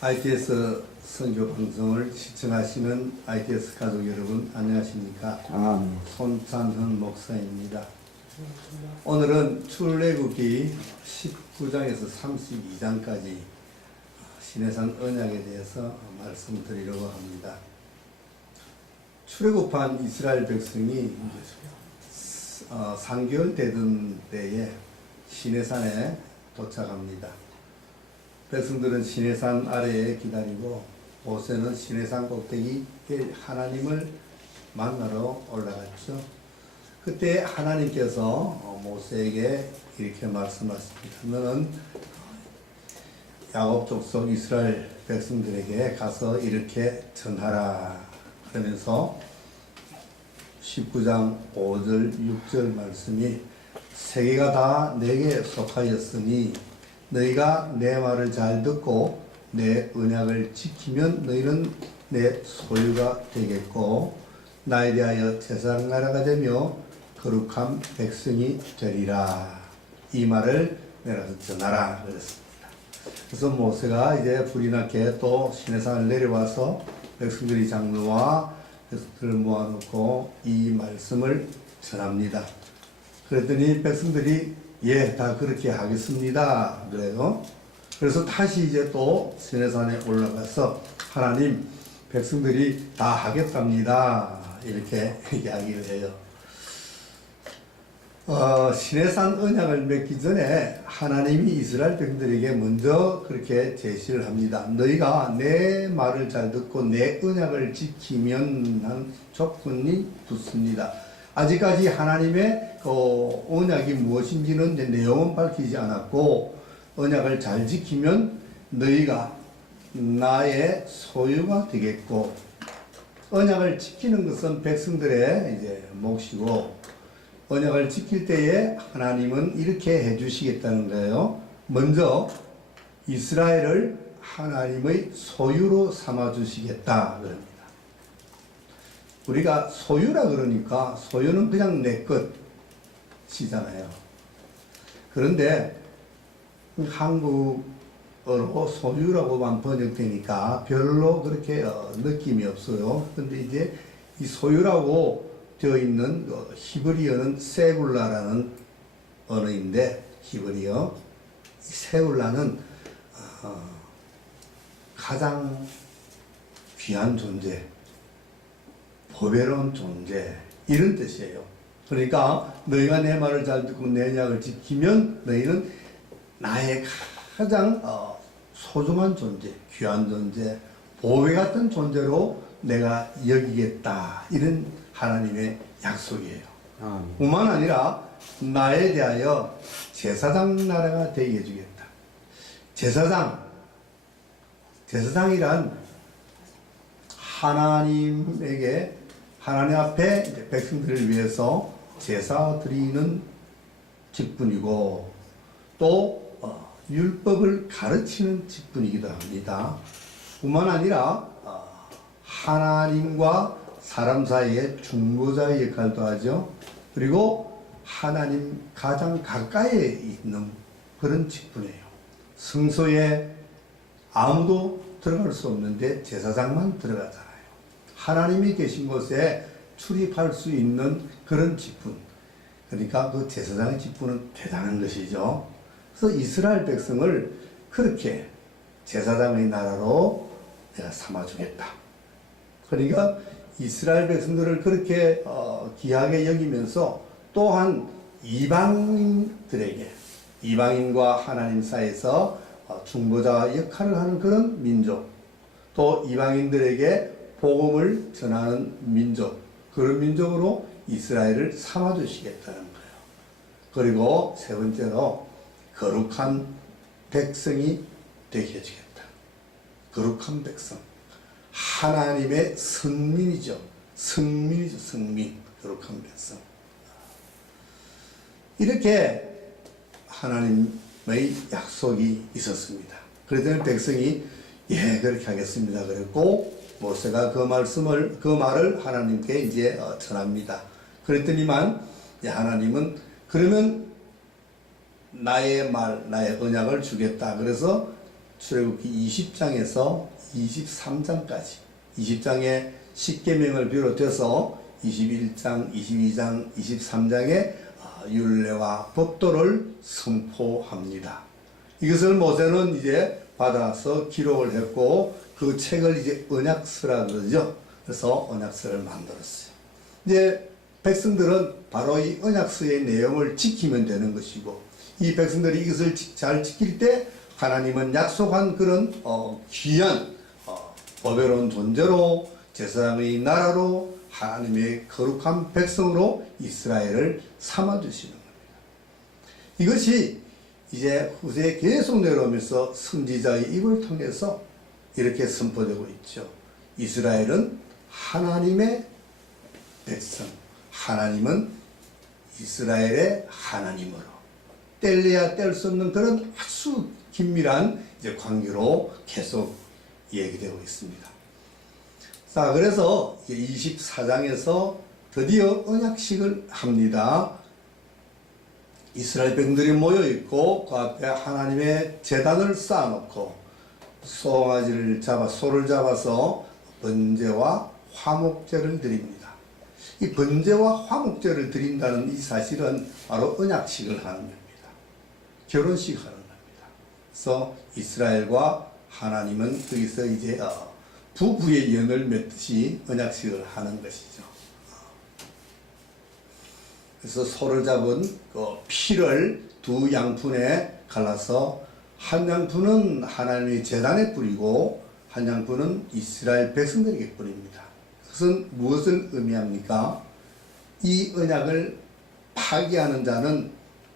ITS 선교 방송을 시청하시는 ITS 가족 여러분 안녕하십니까? 손찬훈 목사입니다. 오늘은 출애굽기 19장에서 32장까지 시내산 언약에 대해서 말씀드리려고 합니다. 출애굽한 이스라엘 백성이 3개월 되던 때에 시내산에 도착합니다. 백성들은 시내산 아래에 기다리고 모세는 시내산 꼭대기에 하나님을 만나러 올라갔죠. 그때 하나님께서 모세에게 이렇게 말씀하십니다. 너는 야곱 족속 이스라엘 백성들에게 가서 이렇게 전하라. 그러면서 19장 5절 6절 말씀이 세계가 다 내게 속하였으니 너희가 내 말을 잘 듣고 내 언약을 지키면 너희는 내 소유가 되겠고 나에 대하여 제사장 나라가 되며 거룩한 백성이 되리라. 이 말을 내가서 전하라 그랬습니다. 그래서 모세가 이제 불이 나게 또 시내산을 내려와서 백성들이 장로와 백성들을 모아놓고 이 말씀을 전합니다. 그랬더니 백성들이 예, 다 그렇게 하겠습니다. 그래요. 그래서 다시 이제 또 시내산에 올라가서 하나님, 백성들이 다 하겠답니다. 이렇게 이야기를 해요. 시내산 언약을 맺기 전에 하나님이 이스라엘 백성들에게 먼저 그렇게 제시를 합니다. 너희가 내 말을 잘 듣고 내 언약을 지키면 한 조건이 붙습니다. 아직까지 하나님의 언약이 무엇인지는 내용은 밝히지 않았고 언약을 잘 지키면 너희가 나의 소유가 되겠고 언약을 지키는 것은 백성들의 이제 몫이고 언약을 지킬 때에 하나님은 이렇게 해주시겠다는 거예요. 먼저 이스라엘을 하나님의 소유로 삼아주시겠다 그럽니다. 우리가 소유라 그러니까 소유는 그냥 내 것이잖아요. 그런데 한국어로 소유라고만 번역되니까 별로 그렇게 느낌이 없어요. 근데 이제 이 소유라고 되어 있는 히브리어는 세굴라라는 언어인데 히브리어 이 세굴라는 가장 귀한 존재, 보배로운 존재 이런 뜻이에요. 그러니까 너희가 내 말을 잘 듣고 내 언약을 지키면 너희는 나의 가장 소중한 존재, 귀한 존재, 보배 같은 존재로 내가 여기겠다. 이런 하나님의 약속이에요. 뿐만 아니라 나에 대하여 제사장 나라가 되게 해주겠다. 제사장이란 하나님에게 하나님 앞에 백성들을 위해서 제사 드리는 직분이고 또 율법을 가르치는 직분이기도 합니다. 뿐만 아니라 하나님과 사람 사이의 중보자의 역할도 하죠. 그리고 하나님 가장 가까이에 있는 그런 직분이에요. 성소에 아무도 들어갈 수 없는데 제사장만 들어가잖아요. 하나님이 계신 곳에 출입할 수 있는 그런 직분. 그러니까 그 제사장의 직분은 대단한 것이죠. 그래서 이스라엘 백성을 그렇게 제사장의 나라로 내가 삼아주겠다. 그러니까 이스라엘 백성들을 그렇게 귀하게 여기면서 또한 이방인과 하나님 사이에서 중보자 역할을 하는 그런 민족, 또 이방인들에게 복음을 전하는 민족, 그런 민족으로 이스라엘을 삼아주시겠다는 거예요. 그리고 세 번째로 거룩한 백성이 되게 해주겠다. 거룩한 백성. 하나님의 성민이죠. 성민. 거룩한 백성. 이렇게 하나님의 약속이 있었습니다. 그랬더니 백성이 예, 그렇게 하겠습니다. 그랬고, 모세가 그 말을 하나님께 이제 전합니다. 그랬더니만, 하나님은 그러면 나의 언약을 주겠다. 그래서 출애굽기 20장에서 23장까지 20장의 십계명을 비롯해서 21장, 22장, 23장의 율례와 법도를 선포합니다. 이것을 모세는 이제 받아서 기록을 했고 그 책을 이제 언약서라 그러죠. 그래서 언약서를 만들었어요. 이제 백성들은 바로 이 언약서의 내용을 지키면 되는 것이고 이 백성들이 이것을 잘 지킬 때 하나님은 약속한 그런 귀한 보배로운 존재로 제사장의 나라로 하나님의 거룩한 백성으로 이스라엘을 삼아주시는 겁니다. 이것이 이제 후세에 계속 내려오면서 선지자의 입을 통해서 이렇게 선포되고 있죠. 이스라엘은 하나님의 백성, 하나님은 이스라엘의 하나님으로 뗄래야 뗄 수 없는 그런 아주 긴밀한 이제 관계로 계속 얘기되고 있습니다. 자, 그래서 24장에서 드디어 언약식을 합니다. 이스라엘 백성들이 모여 있고 그 앞에 하나님의 제단을 쌓아놓고 소를 잡아서 번제와 화목제를 드립니다. 이 번제와 화목제를 드린다는 이 사실은 바로 언약식을 하는 겁니다. 결혼식 하는 겁니다. 그래서 이스라엘과 하나님은 거기서 이제 부부의 연을 맺듯이 언약식을 하는 것이죠. 그래서 소를 잡은 그 피를 두 양푼에 갈라서 한 양푼은 하나님의 제단에 뿌리고 한 양푼은 이스라엘 백성들에게 뿌립니다. 그것은 무엇을 의미합니까? 이 언약을 파기하는 자는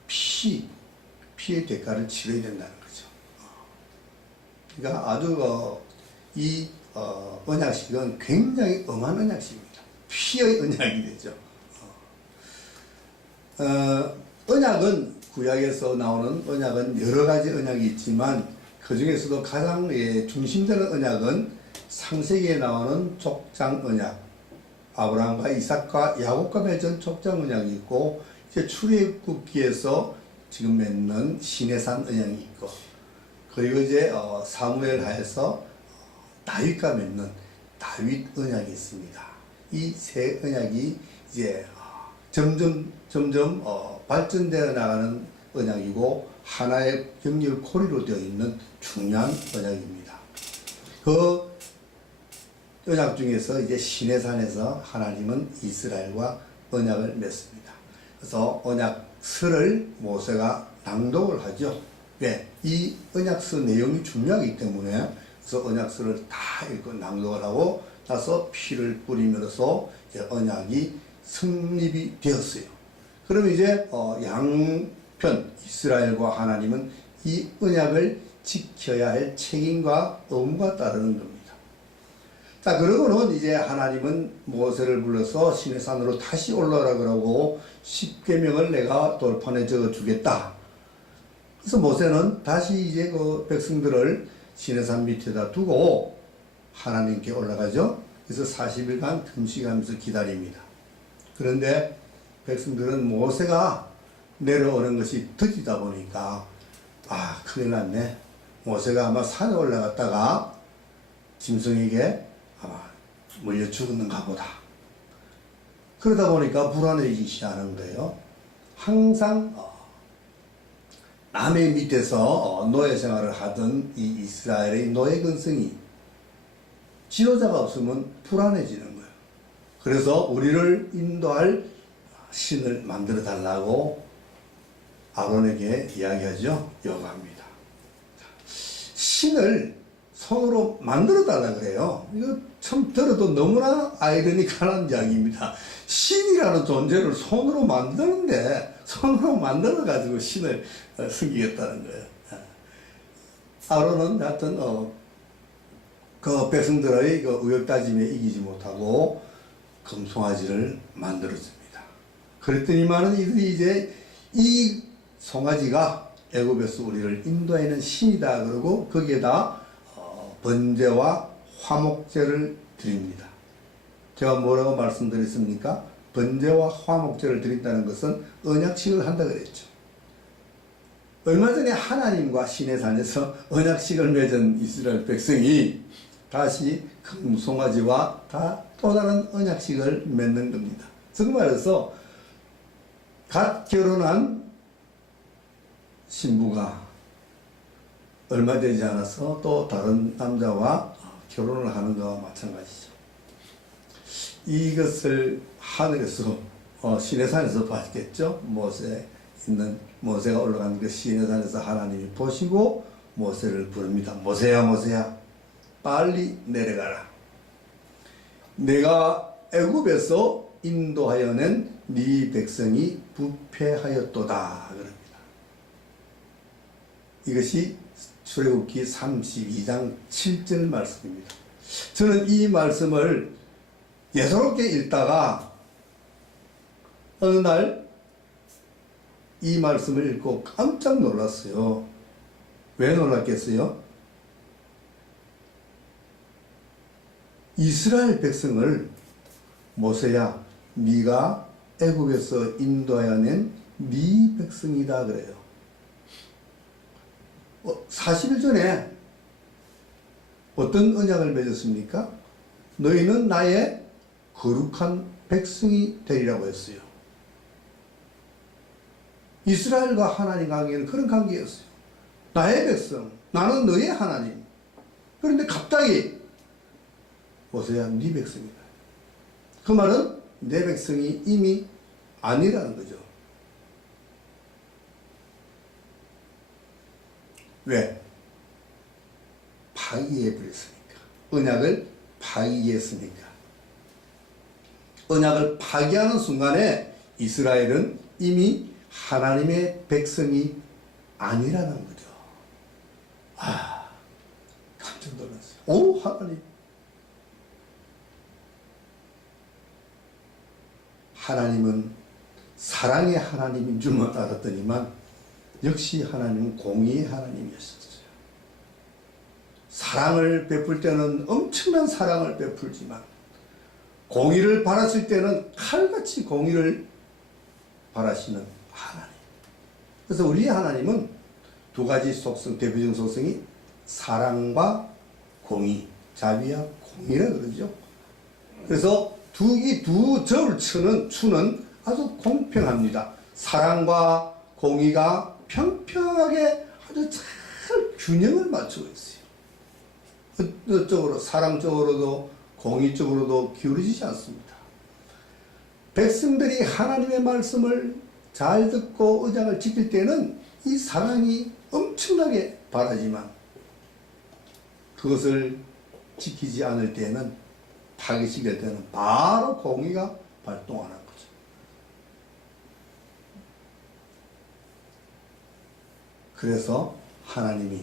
피의 대가를 치러야 된다는 거죠. 그러니까 아주 이 언약식은 굉장히 엄한 언약식입니다. 피의 언약이 되죠. 언약은 구약에서 나오는 언약은 여러 가지 언약이 있지만 그 중에서도 가장 중심되는 언약은 창세기에 나오는 족장 언약, 아브라함과 이삭과 야곱과 맺은 족장 언약이 있고 이제 출애굽기에서 지금 맺는 시내산 언약이 있고 그리고 이제 사무엘 하에서 다윗과 맺는 다윗 언약이 있습니다. 이 세 언약이 이제 점점 발전되어 나가는 언약이고 하나의 연결고리로 되어 있는 중요한 언약입니다. 그 언약 중에서 이제 시내산에서 하나님은 이스라엘과 언약을 맺습니다. 그래서 언약서를 모세가 낭독을 하죠. 왜? 이 언약서 내용이 중요하기 때문에 그래서 언약서를 다 읽고 낭독을 하고 나서 피를 뿌리면서 이제 언약이 성립이 되었어요. 그러면 이제 양편 이스라엘과 하나님은 이 언약을 지켜야 할 책임과 의무가 따르는 겁니다. 자, 그러고는 이제 하나님은 모세를 불러서 시내산으로 다시 올라오라 그러고 십계명을 내가 돌판에 적어 주겠다. 그래서 모세는 다시 이제 그 백성들을 시내산 밑에다 두고 하나님께 올라가죠. 그래서 40일간 금식하면서 기다립니다. 그런데 백성들은 모세가 내려오는 것이 늦다 보니까 큰일 났네. 모세가 아마 산에 올라갔다가 짐승에게 아마 물려 죽었는가 보다. 그러다 보니까 불안해지기 시작하는 거예요. 항상 남의 밑에서 노예 생활을 하던 이 이스라엘의 노예 근성이 지도자가 없으면 불안해지는 거예요. 그래서 우리를 인도할 신을 만들어 달라고 아론에게 이야기하죠. 요구합니다. 신을 손으로 만들어 달라 그래요. 이거 참 들어도 너무나 아이러니컬한 이야기입니다. 신이라는 존재를 손으로 만드는데 손으로 만들어 가지고 신을 섬기겠다는 거예요. 아론은 하여튼 그 백성들의 그 의욕다짐에 이기지 못하고 금송아지를 만들어줍니다. 그랬더니만은 이들이 이제 이 송아지가 애굽에서 우리를 인도하는 신이다 그러고 거기에다 번제와 화목제를 드립니다. 제가 뭐라고 말씀드렸습니까? 번제와 화목제를 드린다는 것은 언약식을 한다 그랬죠. 얼마 전에 하나님과 시내산에서 언약식을 맺은 이스라엘 백성이 다시 큰 송아지와 또 다른 언약식을 맺는 겁니다. 즉 말해서 갓 결혼한 신부가 얼마 되지 않아서 또 다른 남자와 결혼을 하는 것과 마찬가지죠. 이것을 하늘에서 시내산에서 봤겠죠. 모세가 올라간 그 시내산에서 하나님이 보시고 모세를 부릅니다. 모세야, 모세야, 빨리 내려가라. 내가 애굽에서 인도하여 낸 네 백성이 부패하였도다 그럽니다. 이것이 출애굽기 32장 7절 말씀입니다. 저는 이 말씀을 예사롭게 읽다가 어느 날 이 말씀을 읽고 깜짝 놀랐어요. 왜 놀랐겠어요? 이스라엘 백성을 모세야, 네가 애굽에서 인도하여 낸 네 백성이다 그래요. 40일 전에 어떤 언약을 맺었습니까? 너희는 나의 거룩한 백성이 되리라고 했어요. 이스라엘과 하나님 관계는 그런 관계였어요. 나의 백성, 나는 너의 하나님. 그런데 갑자기 모세야, 네 백성이다. 그 말은 내 백성이 이미 아니라는 거죠. 왜? 파기해버렸으니까. 언약을 파기했으니까. 언약을 파기하는 순간에 이스라엘은 이미 하나님의 백성이 아니라는 거죠. 깜짝 놀랐어요. 오, 하나님. 하나님은 사랑의 하나님인 줄만 알았더니만 역시 하나님은 공의의 하나님이었어요. 사랑을 베풀 때는 엄청난 사랑을 베풀지만 공의를 바랐을 때는 칼같이 공의를 바라시는 하나님. 그래서 우리 하나님은 두 가지 속성, 대표적인 속성이 사랑과 공의, 자비와 공의라 그러죠. 그래서 이 두 점을 추는 아주 공평합니다. 사랑과 공의가 평평하게 아주 잘 균형을 맞추고 있어요. 어느 쪽으로, 사랑 쪽으로도 공의 쪽으로도 기울어지지 않습니다. 백성들이 하나님의 말씀을 잘 듣고 언약을 지킬 때는 이 사랑이 엄청나게 바라지만 그것을 지키지 않을 때는, 파기시킬 때는 바로 공의가 발동하는 거죠. 그래서 하나님이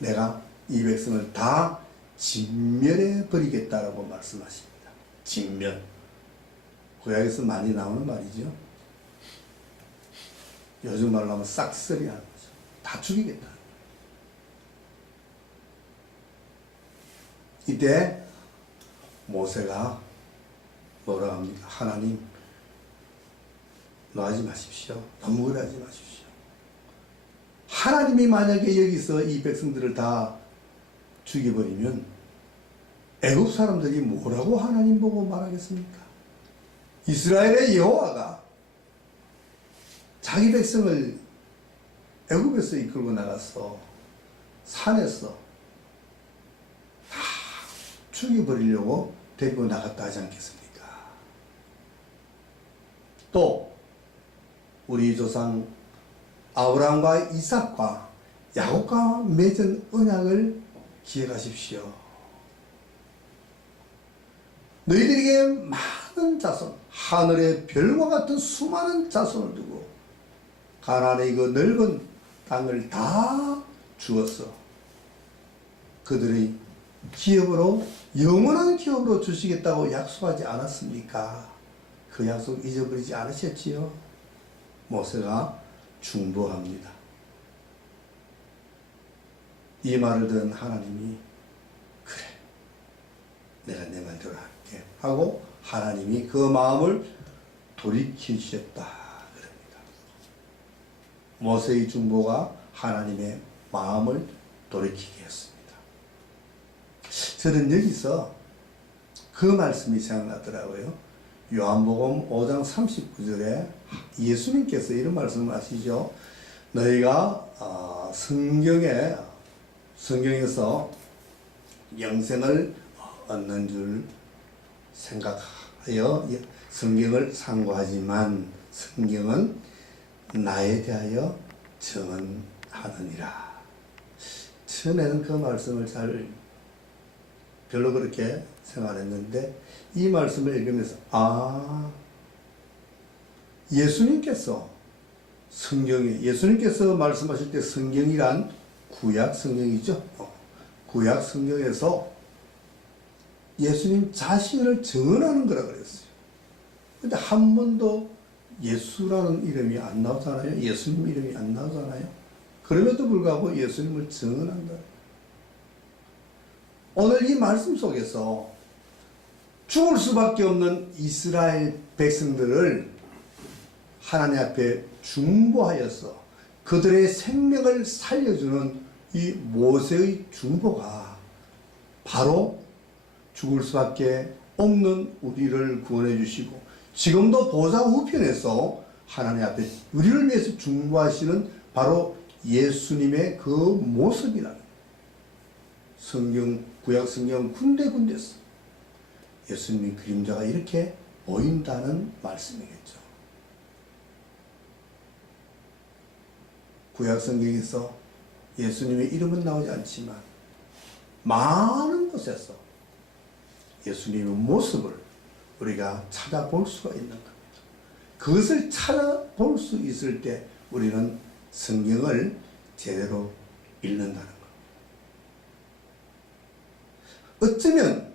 내가 이 백성을 다 진멸해 버리겠다라고 말씀하십니다. 진멸. 구약에서 많이 나오는 말이죠. 요즘 말로 하면 싹쓸이 하는 거죠. 다 죽이겠다. 이때 모세가 뭐라 합니까? 하나님, 노하지 마십시오. 너무 그러지 마십시오. 하나님이 만약에 여기서 이 백성들을 다 죽여버리면 애굽 사람들이 뭐라고 하나님 보고 말하겠습니까? 이스라엘의 여호와가 자기 백성을 애굽에서 이끌고 나가서 산에서 다 죽여버리려고 데리고 나갔다 하지 않겠습니까? 또 우리 조상 아브라함과 이삭과 야곱과 맺은 언약을 기억하십시오. 너희들에게 많은 자손, 하늘의 별과 같은 수많은 자손을 두고 가나안의 그 넓은 땅을 다 주었어. 그들의 기업으로, 영원한 기업으로 주시겠다고 약속하지 않았습니까? 그 약속 잊어버리지 않으셨지요? 모세가 중보합니다. 이 말을 들은 하나님이 그래, 내가 내 말대로 할게 하고 하나님이 그 마음을 돌이키셨다 그럽니다. 모세의 중보가 하나님의 마음을 돌이키게 했습니다. 저는 여기서 그 말씀이 생각나더라고요. 요한복음 5장 39절에 예수님께서 이런 말씀을 하시죠. 너희가 성경에서 영생을 얻는 줄 생각하여 성경을 상고하지만 성경은 나에 대하여 증언하느니라. 처음에는 그 말씀을 별로 그렇게 생각 안 했는데 이 말씀을 읽으면서 예수님께서 말씀하실 때 성경이란 구약 성경이죠. 구약 성경에서 예수님 자신을 증언하는 거라 그랬어요. 근데 한 번도 예수라는 이름이 안 나오잖아요. 예수님 이름이 안 나오잖아요. 그럼에도 불구하고 예수님을 증언한다. 오늘 이 말씀 속에서 죽을 수밖에 없는 이스라엘 백성들을 하나님 앞에 중보하여서 그들의 생명을 살려주는 이 모세의 중보가 바로 죽을 수밖에 없는 우리를 구원해 주시고 지금도 보좌 우편에서 하나님 앞에 우리를 위해서 중보하시는 바로 예수님의 그 모습이라는 구약 성경 군데군데서 예수님의 그림자가 이렇게 보인다는 말씀이겠죠. 구약 성경에서 예수님의 이름은 나오지 않지만 많은 곳에서 예수님의 모습을 우리가 찾아볼 수가 있는 겁니다. 그것을 찾아볼 수 있을 때 우리는 성경을 제대로 읽는다는 것. 어쩌면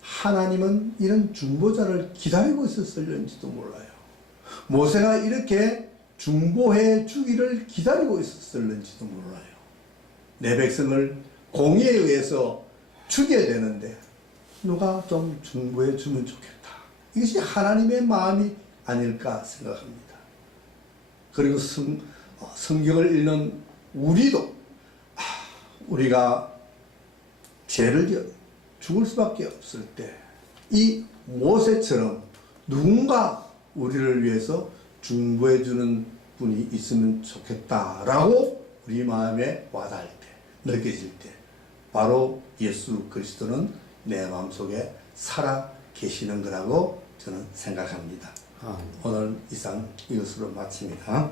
하나님은 이런 중보자를 기다리고 있었을는지도 몰라요. 모세가 이렇게 중보해 주기를 기다리고 있었을는지도 몰라요. 내 백성을 공의에 의해서 죽여야 되는데 누가 좀 중보해 주면 좋겠다. 이것이 하나님의 마음이 아닐까 생각합니다. 그리고 성경을 읽는 우리도 우리가 죄를 지어 죽을 수밖에 없을 때 이 모세처럼 누군가 우리를 위해서 중보해 주는 분이 있으면 좋겠다라고 우리 마음에 와닿을 때, 느껴질 때 바로 예수 그리스도는 내 마음속에 살아 계시는 거라고 저는 생각합니다. 오늘 이상 이것으로 마칩니다.